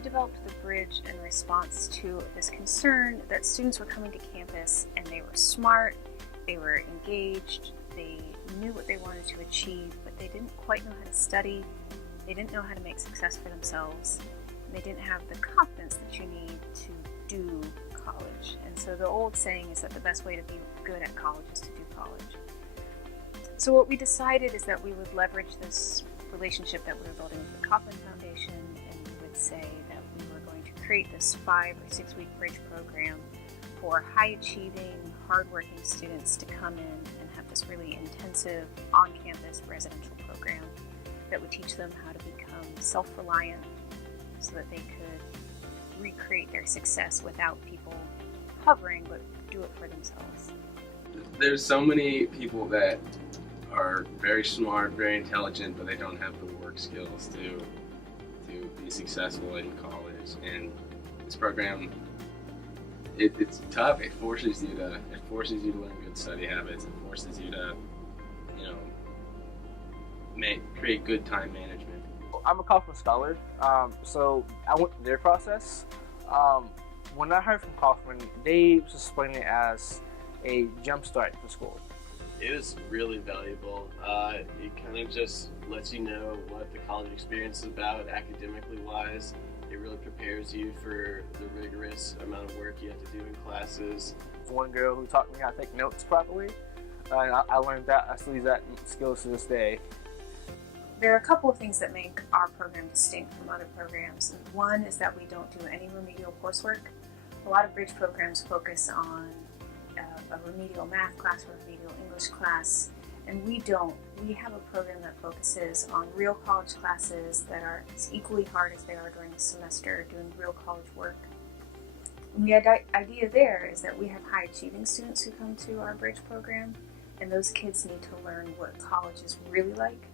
we developed the bridge in response to this concern that students were coming to campus and they were smart, they were engaged, they knew what they wanted to achieve, but they didn't quite know how to study, they didn't know how to make success for themselves, and they didn't have the confidence that you need to do college. And so the old saying is that the best way to be good at college is to do college. So what we decided is that we would leverage this relationship that we were building with the Kauffman Foundation, and we would say that we were going to create this 5 or 6 week bridge program for high achieving, hardworking students to come in and have this really intensive on-campus residential program that would teach them how to become self-reliant so that they could recreate their success without people hovering, but do it for themselves. There's so many people that are very smart, very intelligent, but they don't have the work skills to be successful in college. And this program, it's tough. It forces you to learn good study habits. It forces you to, create good time management. I'm a Kauffman scholar, so I went through their process. When I heard from Kauffman, they was explaining it as a jump start to school. It was really valuable. It kind of just lets you know what the college experience is about academically wise. It really prepares you for the rigorous amount of work you have to do in classes. One girl who taught me how to take notes properly, and I learned that. I still use that skills to this day. There are a couple of things that make our program distinct from other programs. One is that we don't do any remedial coursework. A lot of bridge programs focus on a remedial math class or remedial English class, and we don't. We have a program that focuses on real college classes that are as equally hard as they are during the semester, doing real college work. And the idea there is that we have high achieving students who come to our bridge program, and those kids need to learn what college is really like,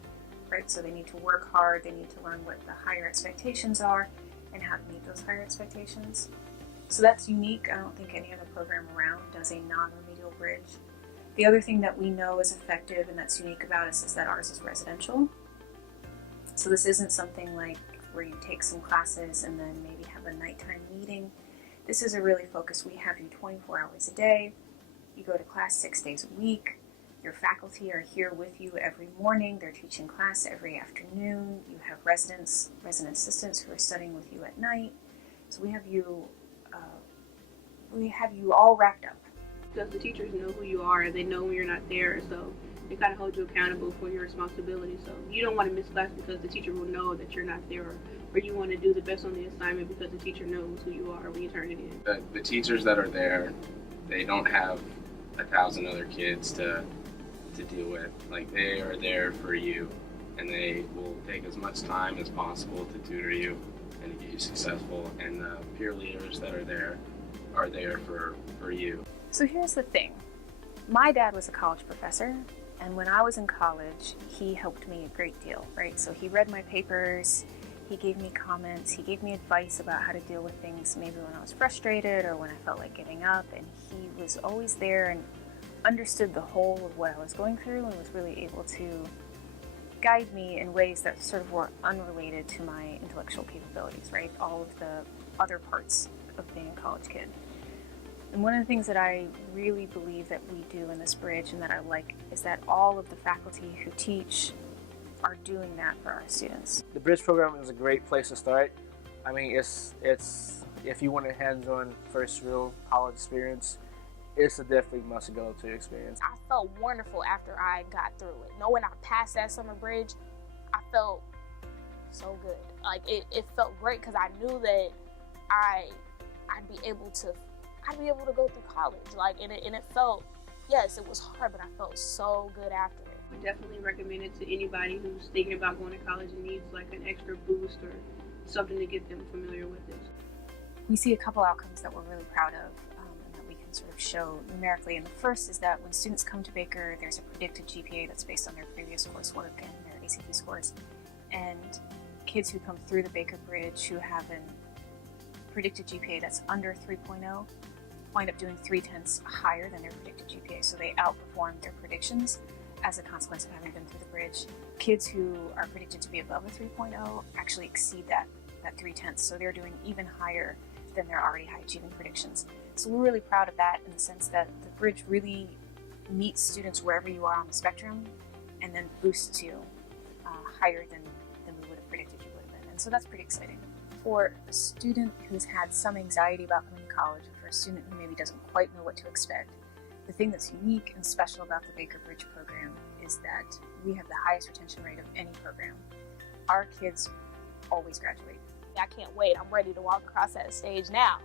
right? So they need to work hard, they need to learn what the higher expectations are and how to meet those higher expectations. So that's unique. I don't think any other program around does a non-remedial bridge. The other thing that we know is effective and that's unique about us is that ours is residential. So this isn't something like where you take some classes and then maybe have a nighttime meeting. This is a really focus. We have you 24 hours a day. You go to class 6 days a week. Your faculty are here with you every morning. They're teaching class every afternoon. You have resident assistants who are studying with you at night. So we have you all wrapped up. Because the teachers know who you are and they know when you're not there, so they kind of hold you accountable for your responsibility. So you don't want to miss class because the teacher will know that you're not there, or you want to do the best on the assignment because the teacher knows who you are when you turn it in. The teachers that are there, they don't have 1,000 other kids to deal with. Like, they are there for you, and they will take as much time as possible to tutor you and to get you successful. And the peer leaders that are there for you. So here's the thing. My dad was a college professor, and when I was in college, he helped me a great deal, right? So he read my papers, he gave me comments, he gave me advice about how to deal with things maybe when I was frustrated or when I felt like giving up, and he was always there and understood the whole of what I was going through and was really able to guide me in ways that sort of were unrelated to my intellectual capabilities, right? All of the other parts of being a college kid. And one of the things that I really believe that we do in this bridge and that I like is that all of the faculty who teach are doing that for our students. The bridge program is a great place to start. I mean, it's if you want a hands-on first real college experience, it's a definitely must-go-to experience. I felt wonderful after I got through it. Knowing I passed that summer bridge, I felt so good. Like, it felt great because I knew that I'd be able to go through college. Like, and it felt, yes, it was hard, but I felt so good after it. I definitely recommend it to anybody who's thinking about going to college and needs like an extra boost or something to get them familiar with it. We see a couple outcomes that we're really proud of and that we can sort of show numerically. And the first is that when students come to Baker, there's a predicted GPA that's based on their previous coursework and their ACT scores. And kids who come through the Baker Bridge who have a predicted GPA that's under 3.0 wind up doing 3/10 higher than their predicted GPA. So they outperform their predictions as a consequence of having been through the bridge. Kids who are predicted to be above a 3.0 actually exceed that at 3/10, so they're doing even higher than their already high achieving predictions. So we're really proud of that in the sense that the bridge really meets students wherever you are on the spectrum and then boosts you higher than we would have predicted you would have been. And so that's pretty exciting. For a student who's had some anxiety about coming to college, or for a student who maybe doesn't quite know what to expect, the thing that's unique and special about the Baker Bridge program is that we have the highest retention rate of any program. Our kids always graduate. I can't wait. I'm ready to walk across that stage now.